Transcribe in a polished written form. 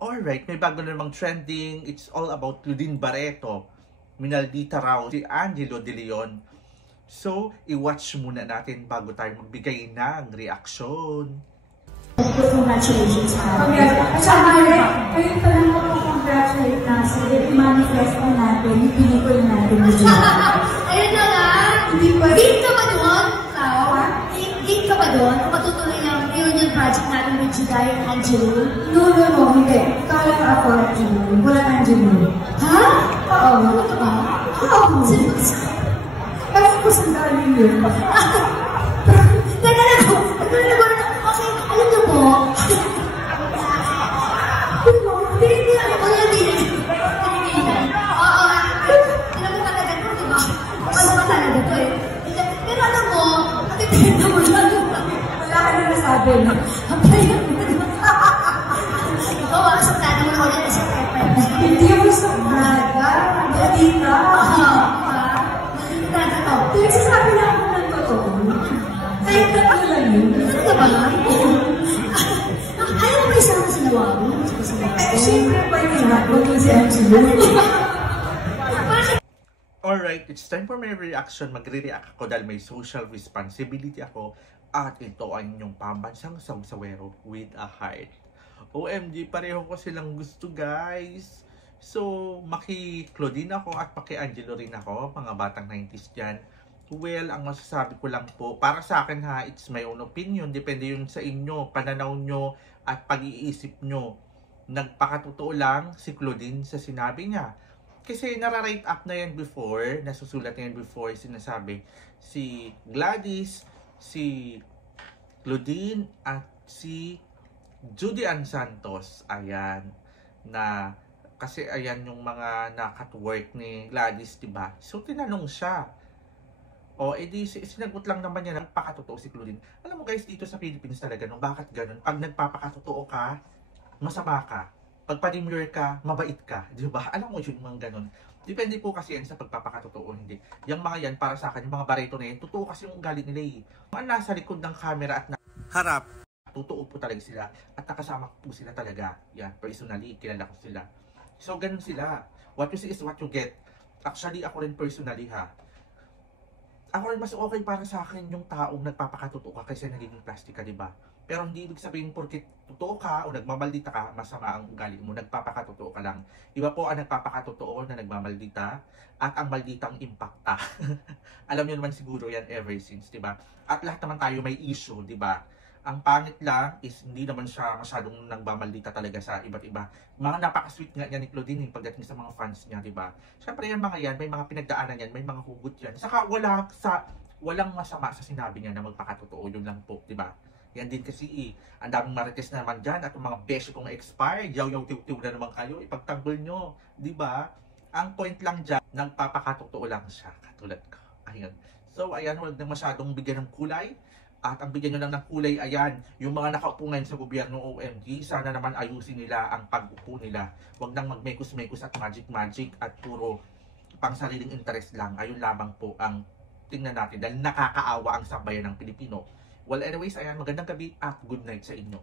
Alright, may bago na namang trending. It's all about Claudine Barreto. Minaldita raw si Angelo De Leon. So, i-watch muna natin bago tayo magbigay ng reaksyon. Congratulations, at saka kayo talaga mag-congratulate na sa i-manifest na natin yung pelikula natin ni Gina. Ayun na nga! Game ka ba doon? Game ka ba doon? Kung matutuloy yung reunion project natin with Gina and Angelo? No, hindi. Kaya ako, Angelo. Wala Angelo. Ha? Oo. Ano ka ba? Oo. Alam ko sa dami yun. Teka lang! Okay, alam niyo po? Hindi. Oo. Alam mo talaga po, di ba? Alam mo talaga po eh. Pero alam mo, matipinta mo yan. Wala ka na nasabi. Ikaw ang sablada mo na ulit sa Pepe. Hindi mo sablada. Hindi ka. Malita to. Nagsasabi na ako ng totoo. Kahit tatlo lang yun. Ano ba? Ayaw mo isama si Nawawi? Siyempre pwede na. Huwag yung si Angelo. Alright, it's time for my reaction. Magre-react ako dahil may social responsibility ako. At ito ang inyong pambansang sawsawero with a heart. OMG, pareho ko silang gusto, guys. So, maki-Claudine ako at maki-Angelo rin ako, mga batang 90s dyan. Well, ang masasabi ko lang po, para sa akin ha, it's my own opinion. Depende yun sa inyo, pananaw nyo at pag-iisip nyo. Nagpakatotoo lang si Claudine sa sinabi niya. Kasi nara-write up na yan before, nasusulat na yan before, sinasabi si Gladys, si Claudine at si Judy Ann Santos. Ayan, na kasi ayan yung mga nakatwork ni Gladys, diba? So tinanong siya. O edi sinagot lang naman niya, nagpakatotoo si Claudine. Alam mo guys, dito sa Philippines talaga, no, bakit ganun? Pag nagpapakatotoo ka, masama ka. Pag pa-demure ka, mabait ka, di ba? Alam mo yun, mga ganun. Depende po kasi yan sa pagpapakatotoo, hindi. Yung mga yan, para sa akin, yung mga Barreto na yan, totoo kasi yung galing nila eh. Mga nasa likod ng camera at harap, totoo po talaga sila. At nakasama po sila talaga. Yan, personally, kilala ko sila. So, ganun sila. What you see is what you get. Actually, ako rin personally ha. Ako rin mas okay para sa akin yung taong nagpapakatotoo ka kaysa nagiging plastic ka, di ba? Pero hindi ibig sabihin porket totoo ka o nagmamaldita ka, masama ang ugali mo, nagpapakatotoo ka lang. Iba po ang nagpapakatotoo na nagmamaldita at ang malditang impacta. Alam niyo naman siguro yan ever since, di ba? At lahat naman tayo may issue, di ba? Ang pangit lang is hindi naman siya masyadong nagmamaldita talaga sa iba't iba. Mga napaka-sweet nga niya ni Claudine pagdating sa mga fans niya, di ba? Syempre yan mga yan, may mga pinagdaanan yan, may mga hugot yan. Saka walang masama sa sinabi niya na magpakatotoo, yun lang po, di ba? Yan din kasi ang daming marites na naman dyan at yung mga beshi kong expired, yaw-yaw tiw-tiw na naman kayo, ipagtanggol nyo, di ba? Ang point lang dyan, nagpapakatotoo lang siya, katulad ko. Ayun. So, ayan, huwag na masyadong bigyan ng kulay. At ang bigyan nyo lang ng kulay, ayan, yung mga nakaupo ngayon sa gobyerno OMG, sana naman ayusin nila ang pag-upo nila. Huwag nang magmekos-mekos at magic-magic at puro pang sariling interest lang. Ayun lamang po ang tingnan natin dahil nakakaawa ang sambayan ng Pilipino. Well, anyways, ayan, magandang gabi at good night sa inyo.